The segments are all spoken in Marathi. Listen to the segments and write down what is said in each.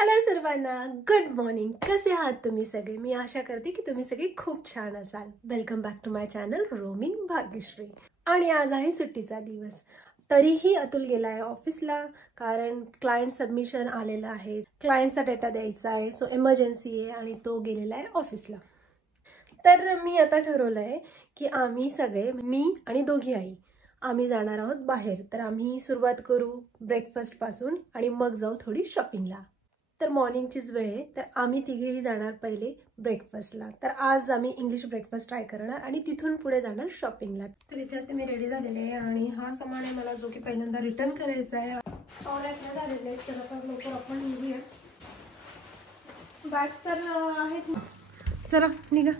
हॅलो सर्वांना, गुड मॉर्निंग. कसे आहात तुम्ही सगळे? मी आशा करते की तुम्ही सगळे खूप छान असाल. Welcome back to my channel roaming Bhagyashree. आणि आज आहे सुट्टीचा दिवस. तरीही अतुल गेलाय ऑफिसला, कारण क्लायंट सबमिशन आलेलं आहे. क्लायंटचा डेटा द्यायचा आहे, सो इमर्जन्सी आहे आणि तो गेलेला आहे ऑफिसला. तर मी आता ठरवलंय की आम्ही सगळे, मी आणि दोघी आई, आम्ही जाणार आहोत बाहेर. तर आम्ही सुरुवात करू ब्रेकफास्ट पासून आणि मग जाऊ थोडी शॉपिंगला. तर मॉर्निंगचीच वेळ आहे, तर आम्ही तिघेही जाणार पहिले ब्रेकफास्टला. तर आज आम्ही इंग्लिश ब्रेकफास्ट ट्राय करणार आणि तिथून पुढे जाणार शॉपिंगला. तर इथे असे मी रेडी झालेले आहे आणि हा सामान आहे मला जो की पहिल्यांदा रिटर्न करायचा आहे. ऑर्डर झालेले आहेत, तर आता लवकर आपण निघूया. बॅग्स तर आहेत. चला निघा.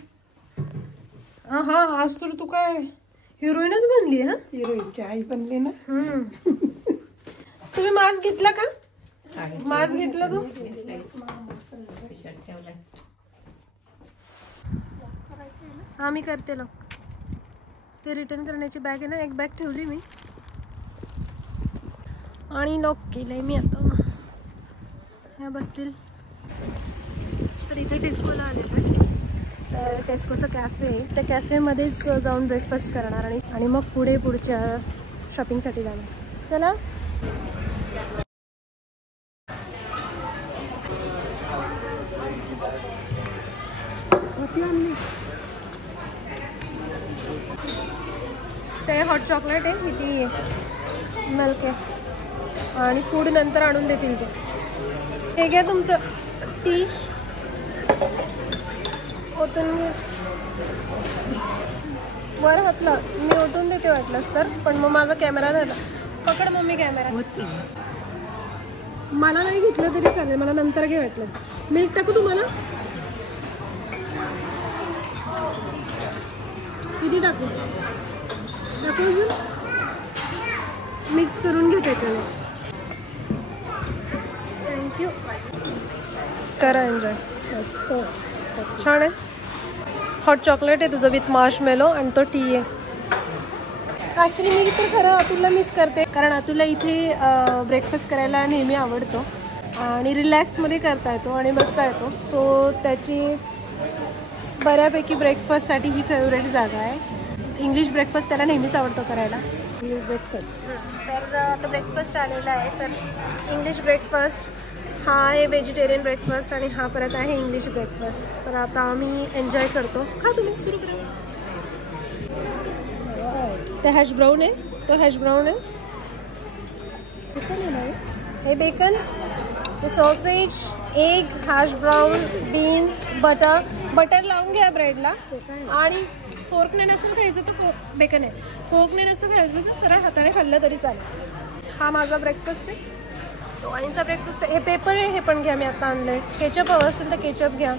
हा आज तर तू काय हिरोईनच बनली? हा, हिरोईनची आई बनली ना. तुम्ही मास्क घेतला का? मास्क घेतला तू? हा मी करते लॉक. ते रिटर्न करण्याची बॅग आहे ना, एक बॅग ठेवली मी आणि लॉक केलंय मी. आता ह्या बसतील. तर इथे टेस्कोला आलेलं आहे. तर टेस्कोचं कॅफे आहे, त्या कॅफेमध्येच जाऊन ब्रेकफास्ट करणार आणि मग पुढच्या शॉपिंगसाठी जाणार. चला. ते हॉट चॉकलेट आहे, ही मिल्क आहे आणि फूड नंतर आणून देतील ते. हे घ्या तुमचं टी. ओतून वर घातलं मी, ओतून देते वाटलंच तर. पण मग माझा कॅमेरा झाला. पकड मम्मी कॅमेरा. मला नाही घेतलं तरी चालेल, मला नंतर घे वाटलं. मिल्क टाकू तुम्हाला? किती टाकू? टाकू अजून? मिक्स करून घे त्याच्याने. थँक्यू. करा एन्जॉय. मस्त छान आहे. हॉट चॉकलेट आहे तुझं विथ मार्शमेलो आणि तो टी आहे. ॲक्च्युली मी तर खरं अतुलला मिस करते, कारण अतुलला इथे ब्रेकफास्ट करायला नेहमी आवडतो आणि रिलॅक्समध्ये करता येतो आणि बसता येतो. सो त्याची बऱ्यापैकी ब्रेकफास्टसाठी ही फेवरेट जागा आहे. इंग्लिश ब्रेकफास्ट त्याला नेहमीच आवडतो करायला. English breakfast. तर आता ब्रेकफास्ट आलेला आहे. तर इंग्लिश ब्रेकफास्ट हा आहे व्हेजिटेरियन ब्रेकफास्ट आणि हा परत आहे इंग्लिश ब्रेकफास्ट. तर आता आम्ही एन्जॉय करतो. खा तुम्ही, सुरू करा. ते हॅश ब्राऊन आहे, तो हॅश ब्राऊन आहे. हे बेकन, ते sausage, egg, hash brown, beans, butter लावून घ्या ब्रेडला. आणि फोर्कने नसेल खायचं तर बेकन आहे. फोर्कने नसेल खायचं तर सरळ हाताने खाल्लं तरी चालेल. हा माझा ब्रेकफास्ट आहे. तो आईंचा ब्रेकफास्ट आहे. हे पेपर आहे, हे पण घ्या, मी आता आणलंय. केचप हवं असेल तर केचप घ्या.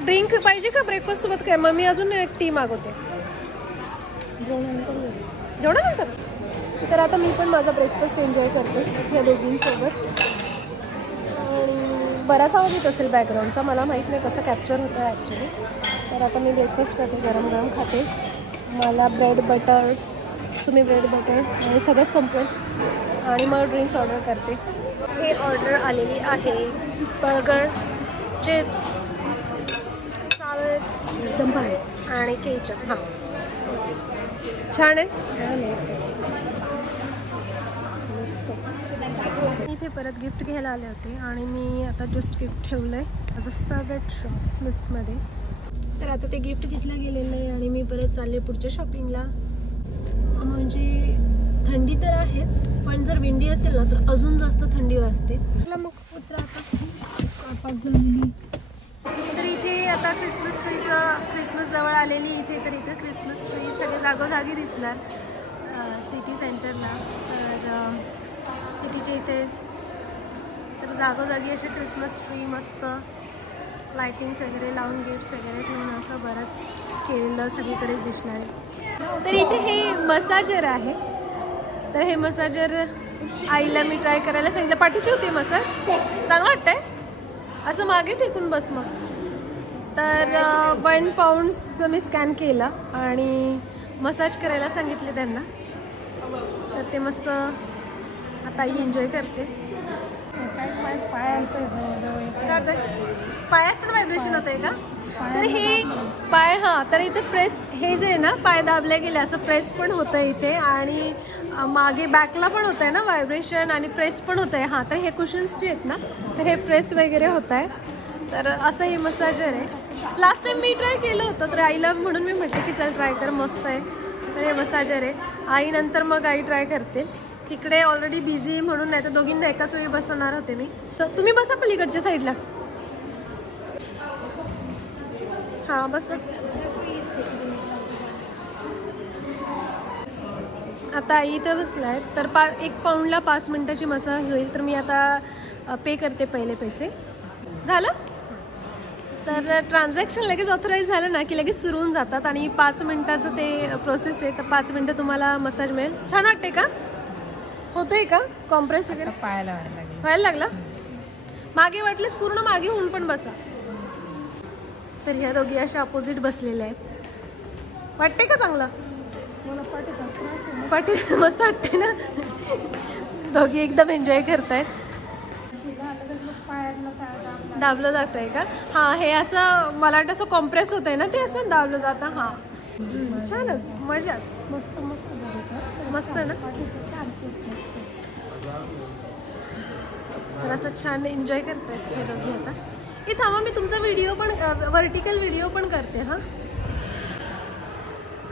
ड्रिंक पाहिजे का ब्रेकफास्ट सोबत? काय मग मी अजून एक टी मागवते. जेवणानंतर. तर आता मी पण माझा ब्रेकफास्ट एन्जॉय करते या दोघींसोबत. आणि बराच आवाज येत असेल बॅकग्राऊंडचा, मला माहीत नाही कसं कॅप्चर होतं आहे ॲक्च्युली. तर आता मी ब्रेकफास्ट करते, गरम गरम खाते. मला ब्रेड बटर, सुमी ब्रेड बटर आणि सगळं संपलं आणि मग ड्रिंक्स ऑर्डर करते. हे ऑर्डर आलेली आहे. बर्गर, चिप्स, सॅलड एकदम भारी आणि केचप. हां छान आहे. इथे परत गिफ्ट घ्यायला आले होते आणि मी आता जस्ट गिफ्ट ठेवलं आहे माझं फेवरेट शॉप स्मिथ्समध्ये. तर आता ते गिफ्ट घेतलं गेलेलं आहे आणि मी परत चालले पुढच्या शॉपिंगला. म्हणजे थंडी तर आहेच, पण जर विंडी असेल ना तर अजून जास्त थंडी वाजते. मग उतरा आता झालेली. तर इथे आता क्रिसमस जवळ आलेली इथे. तर इथे क्रिसमस ट्री सगळे जागोजागी दिसणार सिटी सेंटरला. तर सिटीच्या इथे तर जागोजागी असे क्रिसमस ट्री मस्त लायटिंग्स वगैरे लावून गिफ्ट्स वगैरे ठेवून असं बरंच केलेलं सगळीकडे दिसणार आहे. तर इथे हे मसाजर आहे. तर हे मसाजर आईला मी ट्राय करायला सांगितलं. पाठीची होती मसाज, चांगलं वाटतंय. असं मागे टेकून बस मग. तर 1 पाऊंडचं मी स्कॅन केलं आणि मसाज करायला सांगितले त्यांना. तर ते मस्त आता आई एन्जॉय करते. पायात पण व्हायब्रेशन होतंय का? तर हे पाय, हा तर इथे प्रेस, हे जे आहे ना पाय दाबले गेले असं प्रेस पण होतंय इथे, आणि मागे बॅकला पण होत आहे ना व्हायब्रेशन, आणि प्रेस पण होत आहे. हां, तर हे कुशन्स जे आहेत ना तर हे प्रेस वगैरे होत आहे. तर असं हे मसाजर आहे. लास्ट टाइम मी ट्राय केलं होतं तर आय लव्ह म्हणून मी म्हटलं की चल ट्राय कर, मस्त आहे. तर हे मसाजर आहे. आई नंतर मग आई ट्राय करते. तिकडे ऑलरेडी बिझी म्हणून, नाही तर दोघींना एकाच वेळी बसवणार होते मी. तर तुम्ही बसा पलीकडच्या साईडला. हां बस. आता आई इथं बसलाय. तर 1 पाऊंडला 5 मिनिटाची मसाज होईल. तर मी आता पे करते पहिले पैसे. झालं. तर ट्रान्झॅक्शन लगेच ऑथराईज झालं ना की लगेच सुरू होऊन जातात, आणि 5 मिनिटाचं ते प्रोसेस आहे. तर 5 मिनिटं तुम्हाला मसाज मिळेल. छान वाटते का? होतंय का कॉम्प्रेस वगैरे? पायाला व्हायला लागला. मागे वाटलेस पूर्ण मागे होऊन पण बसा. तर ह्या दोघी अशा अपोजिट बसलेल्या आहेत. वाटते का चांगलं? मला पाठी पाठी मस्त वाटते ना. दोघी एकदम एन्जॉय करतायत. दाबलं जात आहे का? हां, हे असं मला वाटतं असं कॉम्प्रेस होत आहे ना, ते असं दाबलं जातं. हां, छानच, मजाच. मस्त मस्त ना. तर असं छान एन्जॉय करतायत हे दोघी. आता हे थांबा, मी तुमचा व्हिडिओ पण, व्हर्टिकल व्हिडिओ पण करते. हां,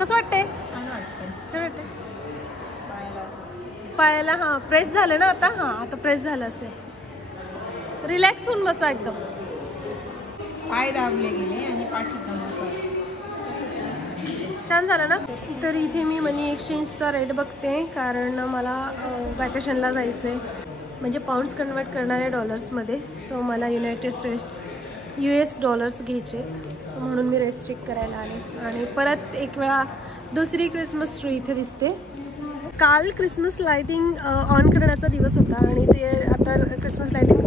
कसं वाटतंय? छान वाटतंय. पायाला हां प्रेस झालं ना आता. हां, आता प्रेस झालं असेल. रिलॅक्स होऊन बसा एकदम. पाय दाबले गेले आणि पाठीचा मसाज छान झालं ना. तर इथे मी मनी एक्सचेंजचा रेट बघते, कारण मला वॅकेशनला जायचं आहे. म्हणजे पाऊंड्स कन्वर्ट करणारे डॉलर्समध्ये. सो मला युनायटेड स्टेट्स US डॉलर्स घ्यायचे, म्हणून मी रेट चेक करायला आले. आणि परत एक वेळा दुसरी क्रिसमस ट्री इथे दिसते. काल क्रिसमस लाईटिंग ऑन करण्याचा दिवस होता, आणि ते आता क्रिसमस लाईटिंग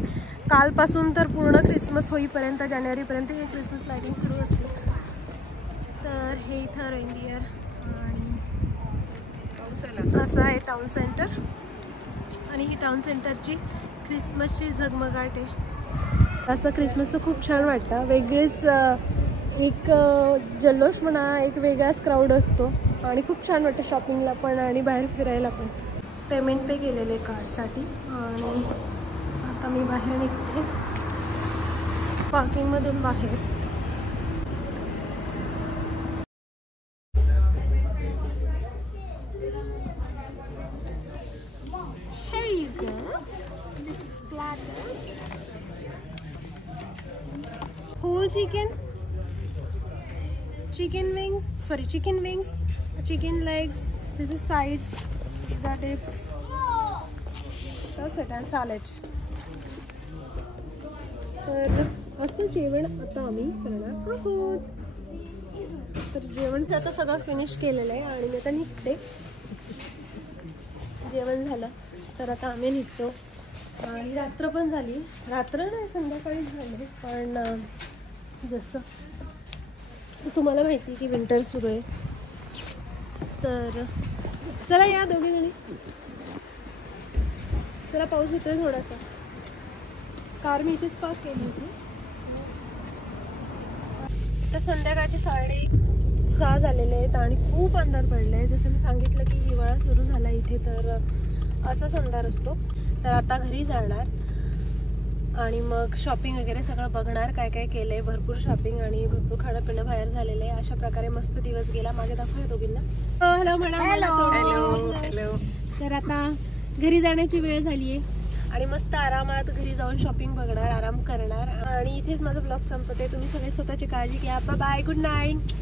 कालपासून तर पूर्ण क्रिसमस होईपर्यंत, जानेवारीपर्यंत हे क्रिसमस लाईटिंग सुरू असते. तर हे इथं रेनडियर, आणि असं आहे टाउन सेंटर. आणि ही टाउन सेंटरची क्रिसमसची झगमगाट आहे. असं क्रिसमसचं खूप छान वाटतं. वेगळीच एक जल्लोष म्हणा, एक वेगळाच क्राऊड असतो, आणि खूप छान वाटतं शॉपिंगला पण आणि बाहेर फिरायला पण. पेमेंट पे केलेले कार्डसाठी, आणि आता मी बाहेर निघते पार्किंगमधून बाहेर. Here you go. This is platters. Whole chicken wings, chicken legs. This is sides. These are dips. That's it, and salads. तर असं जेवण आता आम्ही करणार आहोत. तर जेवणचं आता सगळं फिनिश केलेलं आहे, आणि मी आता निघते. जेवण झालं तर आता आम्ही निघतो. आणि रात्र पण झाली. रात्र नाही, संध्याकाळीच झाली. पण जसं तुम्हाला माहिती आहे की विंटर सुरू आहे. तर चला या दोघी जणी. चला, पाऊस होतोय थोडासा. कार मी इथेच पार्क केली होती. तर संध्याकाळचे 6:30 झालेले आहेत, आणि खूप अंधार पडले आहे. जसं मी सांगितलं की हिवाळा सुरू झाला इथे, तर असाच अंधार असतो. तर आता घरी जाणार, आणि मग शॉपिंग वगैरे सगळं बघणार, काय काय केलंय. भरपूर शॉपिंग आणि भरपूर खाणं पिणं बाहेर झालेलं आहे. अशा प्रकारे मस्त दिवस गेला. मागे दाखवूया दोघींना. हॅलो म्हणा. हॅलो. तर आता घरी जाण्याची वेळ झाली आहे, आणि मस्त आरामात घरी जाऊन शॉपिंग बघणार, आराम करणार. आणि इथेच माझा ब्लॉग संपते. तुम्ही सगळे स्वतःची काळजी घ्या. Bye, good night.